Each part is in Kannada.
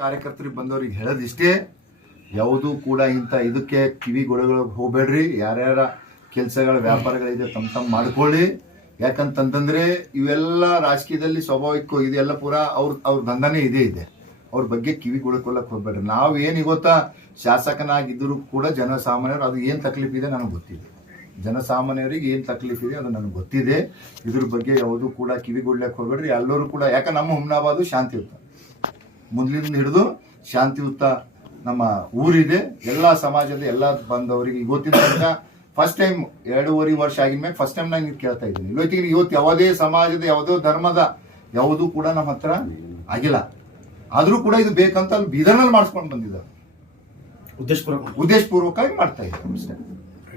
ಕಾರ್ಯಕರ್ತರಿಗೆ ಬಂದವ್ರಿಗೆ ಹೇಳೋದಿಷ್ಟೇ, ಯಾವುದೂ ಕೂಡ ಇಂಥ ಇದಕ್ಕೆ ಕಿವಿಗೊಳಗಳಿಗೆ ಹೋಗ್ಬೇಡ್ರಿ. ಯಾರ್ಯಾರ ಕೆಲಸಗಳ ವ್ಯಾಪಾರಗಳಿದೆ ತಮ್ಮ ಮಾಡ್ಕೊಳ್ಳಿ. ಯಾಕಂತಂದ್ರೆ ಇವೆಲ್ಲ ರಾಜಕೀಯದಲ್ಲಿ ಸ್ವಾಭಾವಿಕ ಇದೆಲ್ಲ ಪೂರ ಅವ್ರ ದಂಧನೇ ಇದೆ. ಅವ್ರ ಬಗ್ಗೆ ಕಿವಿಗೊಳಕೊಳ್ಳಕ್ಕೆ ಹೋಗ್ಬೇಡ್ರಿ. ನಾವು ಏನು ಗೊತ್ತಾ, ಶಾಸಕನಾಗಿದ್ದರೂ ಕೂಡ ಜನಸಾಮಾನ್ಯರು ಅದು ಏನು ತಕ್ಲೀಫ್ ಇದೆ ನನಗೆ ಗೊತ್ತಿದೆ. ಜನಸಾಮಾನ್ಯರಿಗೆ ಏನು ತಕ್ಲೀಫ್ ಇದೆ ಅದು ನನಗೆ ಗೊತ್ತಿದೆ. ಇದ್ರ ಬಗ್ಗೆ ಯಾವುದೂ ಕೂಡ ಕಿವಿಗೊಡ್ಲಕ್ಕೆ ಹೋಗ್ಬೇಡ್ರಿ. ಎಲ್ಲರೂ ಕೂಡ, ಯಾಕೆ ನಮ್ಮ ಹುಮ್ನಾಬಾದು ಶಾಂತಿಯುತ, ಮೊದಲಿಂದ ಹಿಡಿದು ಶಾಂತಿಯುತ ನಮ್ಮ ಊರಿದೆ. ಎಲ್ಲ ಸಮಾಜದ ಎಲ್ಲ ಬಂದವರಿಗೆ ಇವತ್ತಿನ ತನಕ ಫಸ್ಟ್ ಟೈಮ್ 2.5 ವರ್ಷ ಆಗಿದ ಮೇಲೆ ಫಸ್ಟ್ ಟೈಮ್ ನಾನು ಕೇಳ್ತಾ ಇದ್ದೀನಿ. ಇವತ್ತು ಯಾವುದೇ ಸಮಾಜದ ಯಾವುದೋ ಧರ್ಮದ ಯಾವುದೂ ಕೂಡ ನಮ್ಮ ಹತ್ರ ಆಗಿಲ್ಲ. ಆದರೂ ಕೂಡ ಇದು ಬೇಕಂತ ಅಲ್ಲಿ ಬೀದರ್ನಲ್ಲಿ ಮಾಡಿಸ್ಕೊಂಡು ಬಂದಿದ್ದಾರೆ. ಉದ್ದೇಶಪೂರ್ವಕವಾಗಿ ಮಾಡ್ತಾ ಇದ್ದಾರೆ ಅಷ್ಟೇ.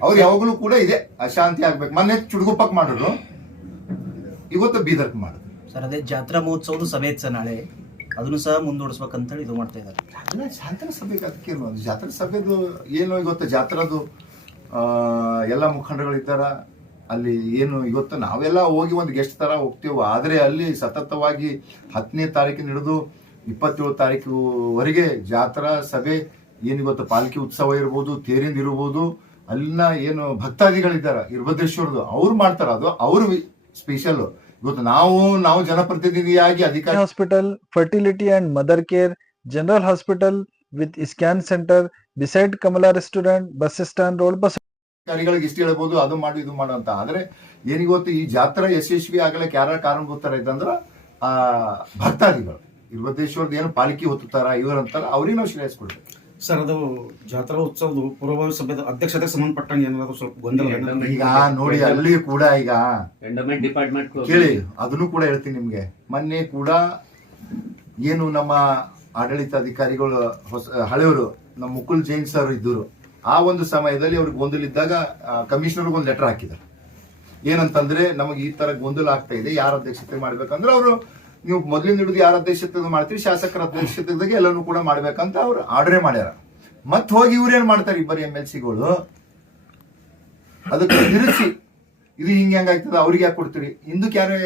ಅವ್ರು ಯಾವಾಗಲೂ ಕೂಡ ಇದೆ ಅಶಾಂತಿ ಆಗ್ಬೇಕು. ಮೊನ್ನೆ ಚುಡುಗುಪ್ಪಕ್ಕೆ ಮಾಡಿದ್ರು, ಇವತ್ತು ಬೀದರ್ಗೆ ಮಾಡಿದ್ರು. ಸರ್ ಅದೇ ಜಾತ್ರಾ ಮಹೋತ್ಸವದ ಸಭೆ ಇತ್ತು ಸರ್ ನಾಳೆ, ಅದನ್ನು ಸಹ ಮುಂದೂಡಿಸ್ಬೇಕಂತೇಳಿ ಇದು ಮಾಡ್ತಾ ಇದ್ದಾರೆ. ಅಲ್ಲ, ಜಾತ್ರಾ ಸಭೆಗೆ ಅದಕ್ಕೆ ಜಾತ್ರಾ ಸಭೆದು ಏನು ಇವತ್ತು ಜಾತ್ರಾದು ಎಲ್ಲ ಮುಖಂಡಗಳಿದ್ದಾರ ಅಲ್ಲಿ. ಏನು ಇವತ್ತು ನಾವೆಲ್ಲ ಹೋಗಿ ಒಂದು ಗೆಸ್ಟ್ ತರ ಹೋಗ್ತೇವೆ, ಆದರೆ ಅಲ್ಲಿ ಸತತವಾಗಿ 10ನೇ ತಾರೀಕಿನ ಹಿಡಿದು 27 ತಾರೀಕುವರೆಗೆ ಜಾತ್ರಾ ಸಭೆ ಏನು ಇವತ್ತು ಪಾಲ್ಕಿ ಉತ್ಸವ ಇರ್ಬೋದು, ತೇರಿಂದ ಇರ್ಬೋದು, ಅಲ್ಲಿನ ಏನು ಭಕ್ತಾದಿಗಳಿದ್ದಾರೆ ವೀರಭದ್ರೇಶ್ವರದು ಅವ್ರು ಮಾಡ್ತಾರ, ಅದು ಅವ್ರು ಸ್ಪೆಷಲ್. ಇವತ್ತು ನಾವು ಜನಪ್ರತಿನಿಧಿಯಾಗಿ ಅಧಿಕಾರಿ hospital, fertility and mother care, general hospital with scan centre beside Kamala restaurant, bus stand road, bus ಅಧಿಕಾರಿಗಳಿಗೆ ಇಷ್ಟು ಹೇಳ್ಬೋದು, ಅದು ಮಾಡು ಇದು ಮಾಡು ಅಂತ. ಆದ್ರೆ ಏನಿವತ್ತು ಈ ಜಾತ್ರಾ ಯಶಸ್ವಿ ಆಗಲಿಕ್ಕೆ ಯಾರ ಕಾರಣಭೂತರ ಇದ್ದಂದ್ರ ಆ ಭಕ್ತಾದಿಗಳು ವೀರಭದ್ರೇಶ್ವರದ ಏನು ಪಾಲಿಕೆ ಹೊತ್ತಾರ ಇವರಂತಾರ, ಅವ್ರಿಗೆ ನಾವು ಶ್ರೇಯಸ್ಕೊಡ್ಬೇಕು. ಸರ್ ಅದು ಜಾತ್ರಾ ಉತ್ಸವದ ಪೂರ್ವಭಾವಿ ಸಭೆದ ಅಧ್ಯಕ್ಷತೆಗೆ ಸಂಬಂಧಪಟ್ಟಂಗೆ ಏನಾದ್ರು ಸ್ವಲ್ಪ ಗೊಂದಲ ಈಗ ನೋಡಿ, ಅಲ್ಲಿ ಕೂಡ ಈಗ ಡಿಪಾರ್ಟ್ಮೆಂಟ್ ಕೇಳಿ, ಅದನ್ನು ಕೂಡ ಹೇಳ್ತೀನಿ ನಿಮ್ಗೆ. ಮೊನ್ನೆ ಕೂಡ ಏನು ನಮ್ಮ ಆಡಳಿತಾಧಿಕಾರಿಗಳು ಹಳೆಯವರು ನಮ್ಮ ಮುಕುಲ್ ಜೈನ್ ಸರ್ ಇದ್ದರು. ಆ ಒಂದು ಸಮಯದಲ್ಲಿ ಅವ್ರಿಗೆ ಗೊಂದಲ ಇದ್ದಾಗ ಕಮಿಷನರ್ಗೆ ಒಂದು ಲೆಟರ್ ಹಾಕಿದ್ದಾರೆ. ಏನಂತಂದ್ರೆ ನಮಗೆ ಈ ತರ ಗೊಂದಲ ಆಗ್ತಾ ಇದೆ, ಯಾರ ಅಧ್ಯಕ್ಷತೆ ಮಾಡ್ಬೇಕಂದ್ರೆ ಅವರು ನೀವು ಮೊದಲಿಂದ ಹಿಡಿದು ಯಾರ ಅಧ್ಯಕ್ಷತೆ ಮಾಡ್ತೀರಿ, ಶಾಸಕರ ಅಧ್ಯಕ್ಷತೆದಾಗೆ ಎಲ್ಲನೂ ಕೂಡ ಮಾಡ್ಬೇಕಂತ ಅವ್ರು ಆರ್ಡರೇ ಮಾಡ್ಯಾರ. ಮತ್ ಹೋಗಿ ಇವ್ರೇನ್ ಮಾಡ್ತಾರೆ, ಇಬ್ಬರು MLCಗಳು ಅದಕ್ಕೆ ತಿರುಚಿ ಇದು ಹಿಂಗೆ ಹೆಂಗಾಗ್ತದೆ, ಅವ್ರಿಗೆ ಯಾಕೆ ಕೊಡ್ತೀರಿ, ಹಿಂದಕ್ಕೆ ಯಾರು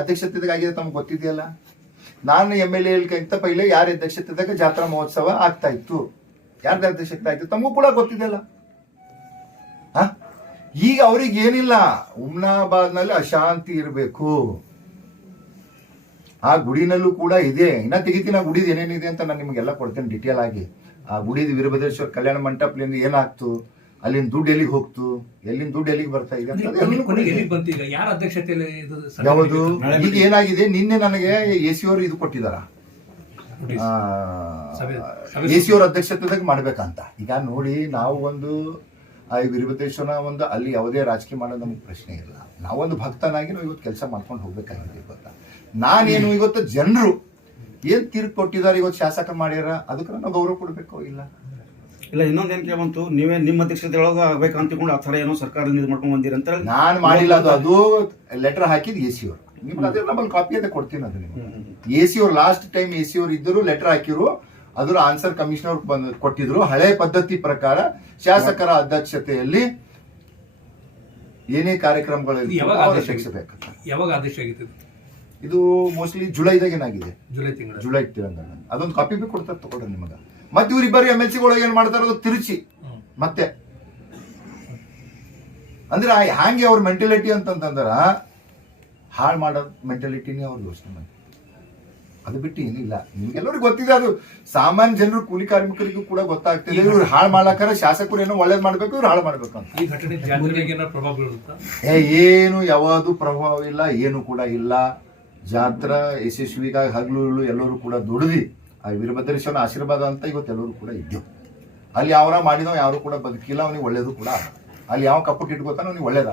ಅಧ್ಯಕ್ಷತೆದಾಗ ಆಗಿದೆ ತಮ್ಗೆ ಗೊತ್ತಿದೆಯಲ್ಲ. ನಾನು MLA ಅಂತ ಪೈಲೆ ಯಾರ ಅಧ್ಯಕ್ಷತೆದಾಗ ಜಾತ್ರಾ ಮಹೋತ್ಸವ ಆಗ್ತಾ ಇತ್ತು, ಯಾರ್ದ ಅಧ್ಯಕ್ಷತೆ ಆಯ್ತು ತಮಗೂ ಕೂಡ ಗೊತ್ತಿದೆಯಲ್ಲ. ಈಗ ಅವ್ರಿಗೆ ಏನಿಲ್ಲ, ಹುಮ್ನಾಬಾದ್ ನಲ್ಲಿ ಅಶಾಂತಿ ಇರಬೇಕು. ಆ ಗುಡಿನಲ್ಲೂ ಕೂಡ ಇದೆ, ಇನ್ನ ತೆಗಿತೀನಿ ಆ ಗುಡಿದು ಏನೇನಿದೆ ಅಂತ ನಾನು ನಿಮ್ಗೆಲ್ಲ ಕೊಡ್ತೇನೆ ಡೀಟೇಲ್ ಆಗಿ. ಆ ಗುಡಿದು ವೀರಭದ್ರೇಶ್ವರ ಕಲ್ಯಾಣ ಮಂಟಪದಿಂದ ಏನಾಗ್ತು, ಅಲ್ಲಿಂದ ದುಡ್ಡು ಎಲ್ಲಿಗೆ ಹೋಗ್ತು, ಎಲ್ಲಿಂದ ದುಡ್ಡು ಎಲ್ಲಿಗೆ ಬರ್ತಾ ಇದೆ ಯಾವುದು. ಈಗ ಏನಾಗಿದೆ, ನಿನ್ನೆ ನನಗೆ AC ಅವರು ಇದು ಕೊಟ್ಟಿದಾರ, AC ಅವ್ರ ಅಧ್ಯಕ್ಷತೆದಾಗ ಮಾಡ್ಬೇಕಂತ. ಈಗ ನೋಡಿ, ನಾವು ಒಂದು ವೀರಭದ್ರೇಶ್ವರ ಒಂದು ಅಲ್ಲಿ ಯಾವುದೇ ರಾಜಕೀಯ ಮಾಡೋದು ನಮಗೆ ಪ್ರಶ್ನೆ ಇಲ್ಲ. ನಾವೊಂದು ಭಕ್ತನಾಗಿ ನಾವು ಇವತ್ತು ಕೆಲಸ ಮಾಡ್ಕೊಂಡು ಹೋಗ್ಬೇಕಾಗಿದೆ. ಗೊತ್ತಾ, ನಾನೇನು ಇವತ್ತು ಜನರು ಏನ್ ತೀರ್ಪು ಕೊಟ್ಟಿದ್ದಾರೆ, ಇವತ್ತು ಶಾಸಕ ಮಾಡ್ಯಾರ, ಅದಕ್ಕೆ ನಾವು ಗೌರವ ಕೊಡ್ಬೇಕು. ಇಲ್ಲ ಇನ್ನೊಂದೇನ್ ಕೇಳ್ಬಂತು, ನೀವೇ ನಿಮ್ಮ ಅಧ್ಯಕ್ಷತೆ ಒಳಗ ಆಗ್ಬೇಕಂತ ತಿಳ್ಕೊಂಡು ಆ ತರ ಏನೋ ಸರ್ಕಾರ ಇದು ಮಾಡ್ಕೊಂಡ್ ಬಂದಿರ ಅಂತ ನಾನು ಮಾಡಿಲ್ಲ. ಅದು ಲೆಟರ್ ಹಾಕಿದ್ AC ಅವರು. ನಿಮ್ಗೆ ಅದೇ ನಮ್ಮಲ್ಲಿ ಕಾಪಿ ಅದೇ ಕೊಡ್ತೀನಿ. ಅದು ನಿಮ್ಗೆ AC ಅವ್ರು ಲಾಸ್ಟ್ ಟೈಮ್ AC ಅವ್ರು ಇದ್ದರು, ಲೆಟರ್ ಹಾಕಿರು, ಅದ್ರ ಆನ್ಸರ್ ಕಮಿಷನರ್ ಬಂದು ಕೊಟ್ಟಿದ್ರು. ಹಳೆ ಪದ್ಧತಿ ಪ್ರಕಾರ ಶಾಸಕರ ಅಧ್ಯಕ್ಷತೆಯಲ್ಲಿ ಏನೇ ಕಾರ್ಯಕ್ರಮಗಳು ಯಾವಾಗ ಆದೇಶ ಆಗಿತ್ತು? ಇದು ಮೋಸ್ಟ್ಲಿ ಜುಲೈದಾಗ ಏನಾಗಿದೆ, ಜುಲೈ ತಿಂಗಳ. ಅದೊಂದು ಕಾಪಿ ಬಿ ಕೊಡ್ತಾರೆ, ತಗೊಳ್ರಿ ನಿಮಗ. ಮತ್ತೆ ಇವ್ರಿಬ್ಬರು MLCಗಳು ಏನ್ ಮಾಡ್ತಾರ, ಅದು ತಿರುಚಿ ಮತ್ತೆ ಅಂದ್ರೆ ಹ್ಯಾಂಗೆ ಅವ್ರ ಮೆಂಟಾಲಿಟಿ ಅಂತಂದ್ರ ಹಾಳು ಮಾಡೋ ಮೆಂಟಾಲಿಟಿನೇ ಅವ್ರು ಯೋಚನೆ ಮಾಡಿ. ಅದು ಬಿಟ್ಟು ಏನಿಲ್ಲ, ನಿಮ್ಗೆಲ್ಲರಿಗೂ ಗೊತ್ತಿದೆ. ಅದು ಸಾಮಾನ್ಯ ಜನರು, ಕೂಲಿ ಕಾರ್ಮಿಕರಿಗೂ ಕೂಡ ಗೊತ್ತಾಗ್ತಿದೆ. ಇವ್ರು ಹಾಳು ಮಾಡ್ಲಾಕಾರ ಶಾಸಕರು ಏನೋ ಒಳ್ಳೇದ್ ಮಾಡ್ಬೇಕು, ಇವ್ರು ಹಾಳು ಮಾಡ್ಬೇಕು ಅಂತ. ಏನು ಯಾವುದು ಪ್ರಭಾವ ಇಲ್ಲ, ಏನು ಕೂಡ ಇಲ್ಲ. ಜಾತ್ರಾ ಯಶಸ್ವಿಗಾಗಿ ಹಗಲು ಎಲ್ಲರೂ ಕೂಡ ದುಡಿದಿ ಆ ವೀರಭದ್ರೇಶ್ವರನ ಆಶೀರ್ವಾದ ಅಂತ ಇವತ್ತು ಎಲ್ಲರೂ ಕೂಡ ಇದ್ದೇವೆ. ಅಲ್ಲಿ ಯಾವರ ಮಾಡಿದವ ಯಾರು ಕೂಡ ಬದುಕಿಲ್ಲ, ಅವನಿಗೆ ಒಳ್ಳೇದು ಕೂಡ. ಅಲ್ಲಿ ಯಾವ ಕಪ್ಪಕ್ಕೆ ಇಟ್ಕೋತಾನ ಅವನಿಗೆ ಒಳ್ಳೇದ.